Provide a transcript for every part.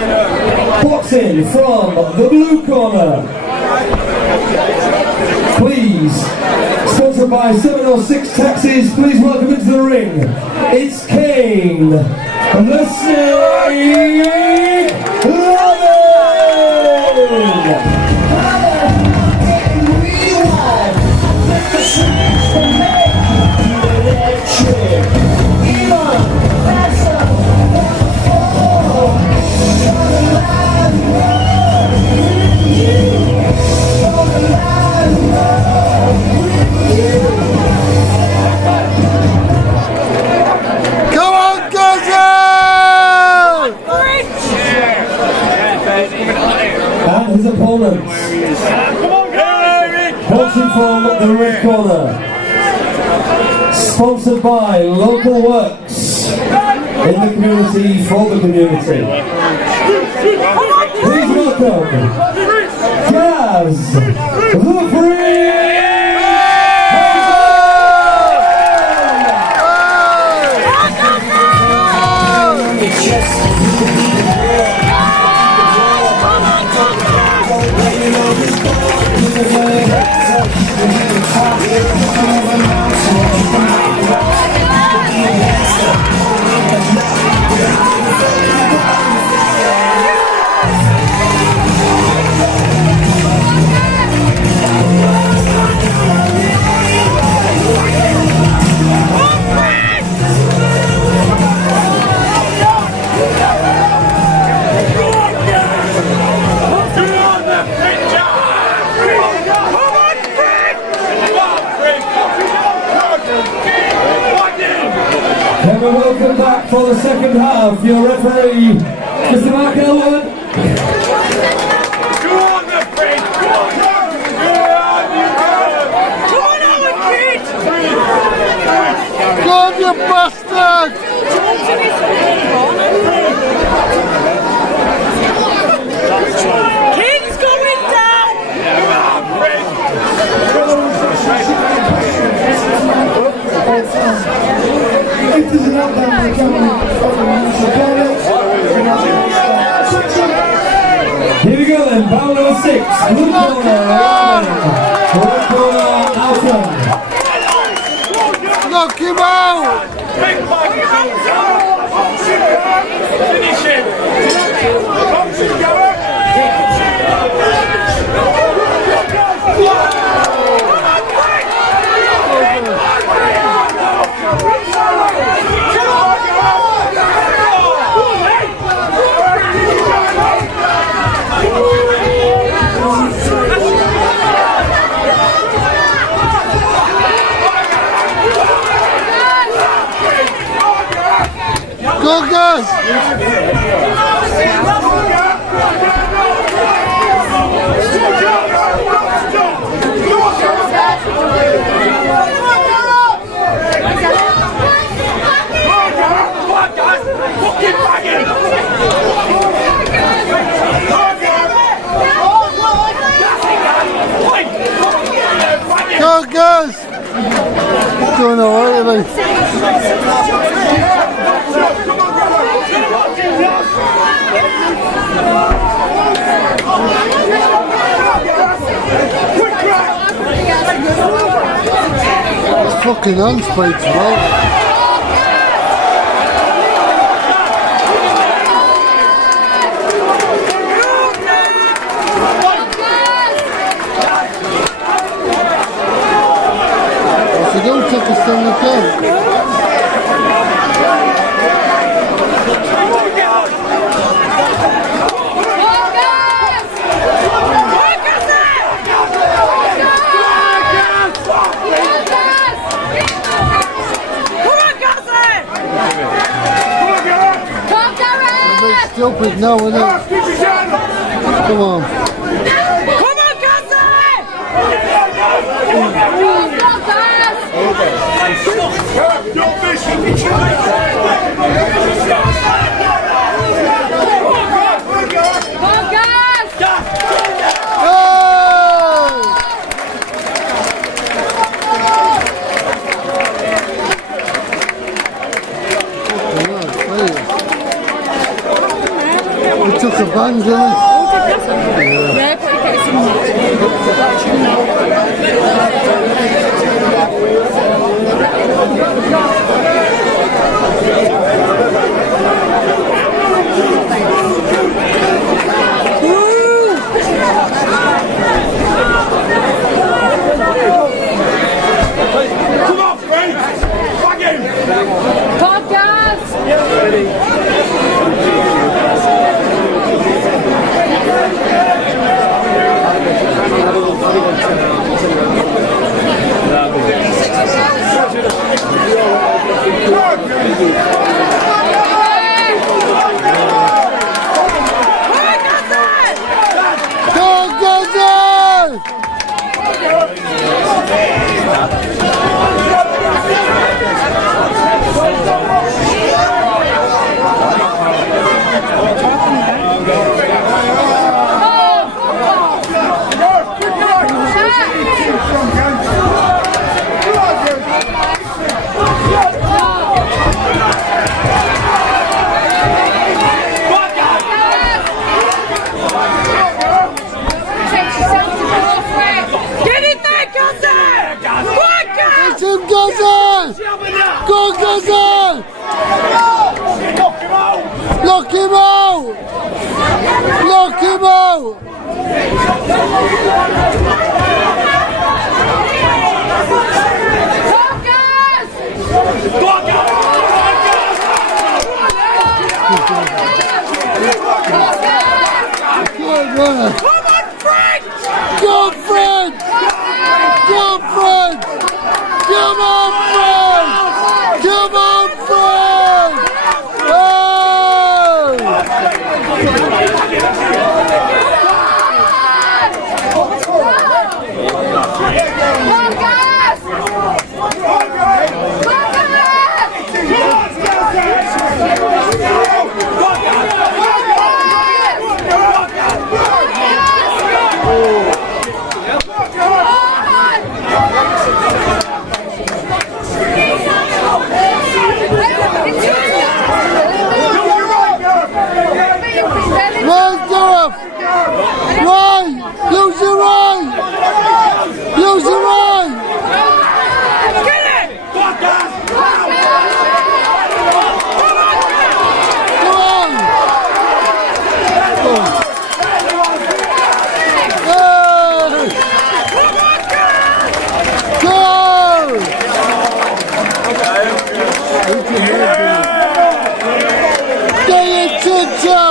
Boxing from the blue corner. Please, sponsored by 706 Taxis, please welcome into the ring. It's Kane, the Snake Larvin! And his opponent, boxing from the red corner, sponsored by Local Works, in the community, for the community. Please welcome, Jazz, the Free! And welcome back for the second half. Your referee, Mr. Mark Elwood. Go on, the friend! Go on! Go on, you bastard! King's going down! Come on, friend! If there's an outbound, they come Here we go then, bout number 6, blue corner, Larvin, red corner, Alton. Knock him out! Finish him! Go, guys! Go, guys! Doing alright, are they? His fucking hands played well. If you don't take a stand again. Stupid now, isn't it? Come on. Come on, Cassie! took a bang, didn't he? Yeah, but he gets some Come on, Frank! Fuck him! podcast! Go, Gazelle! Get in there, Gazelle! It's him, Gazelle! Go, Gazelle! Lock him out! Lock him out! Good runner. Come on, Frank! Go, Fred! Go, Fred! Come on, Fred! Come on, Fred! Oh! Run, Dorf! Run! Use your run! Use your run! Get it! Fuck us! Come on! Go! Get it, Chicho!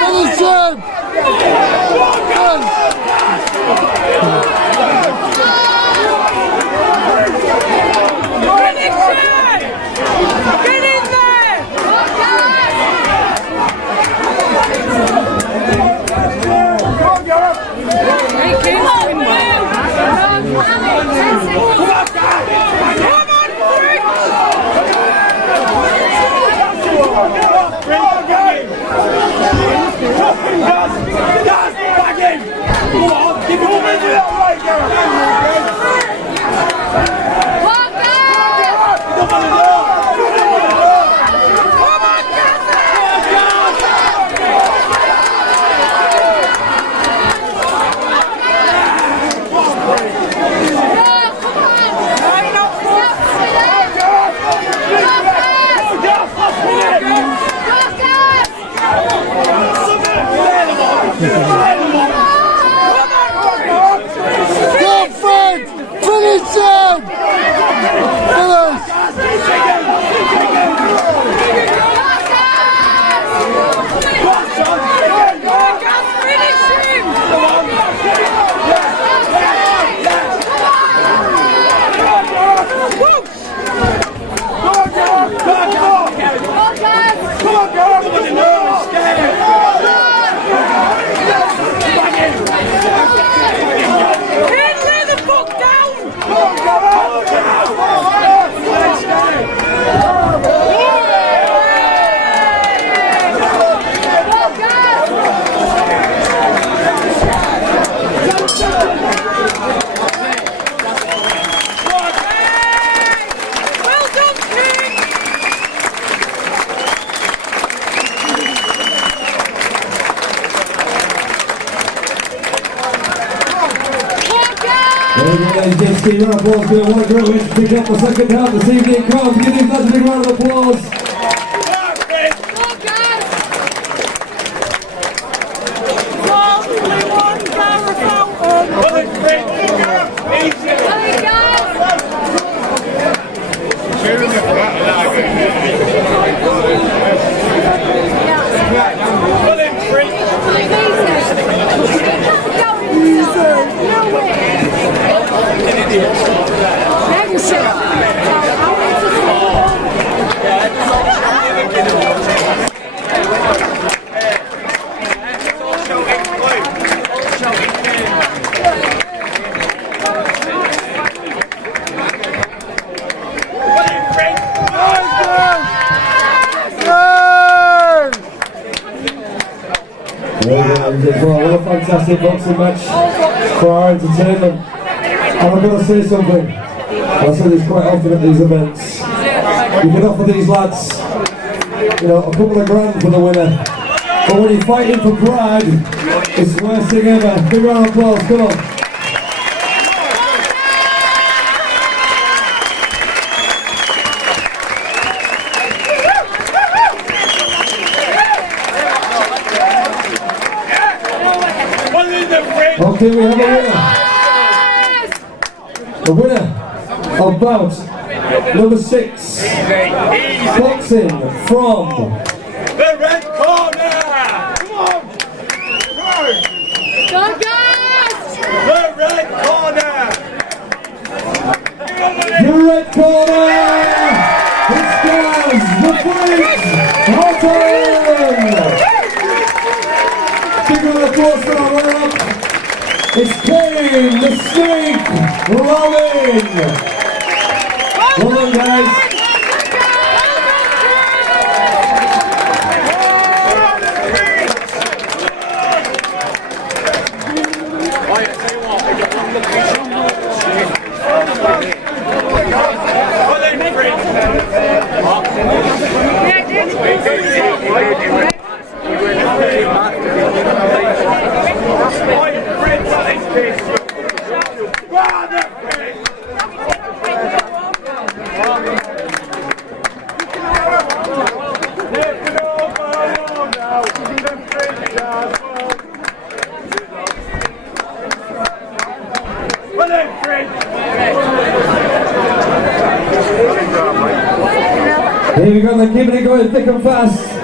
Finish him! Get in there! Hey, Kingston, man. Give it to me! ladies and gentlemen, round of applause for what a great way to pick up the second half this evening. Come on, give these lads a big round of applause. What a fantastic boxing match for our entertainment. And I've got to say something. I say this quite often at these events. You can offer these lads, you know, a couple of grand for the winner. But when you're fighting for pride, it's the worst thing ever. Big round of applause, come on. Okay, we have a winner. The winner of bout number 6, boxing from the red corner. Come on. Go guys! The red corner. the red corner. It stands the Prince Halton. Big round of applause for our runner-up. It's Kane, the Snake, Larvin. Well done, guys. Here we go, they're keeping it going thick and fast.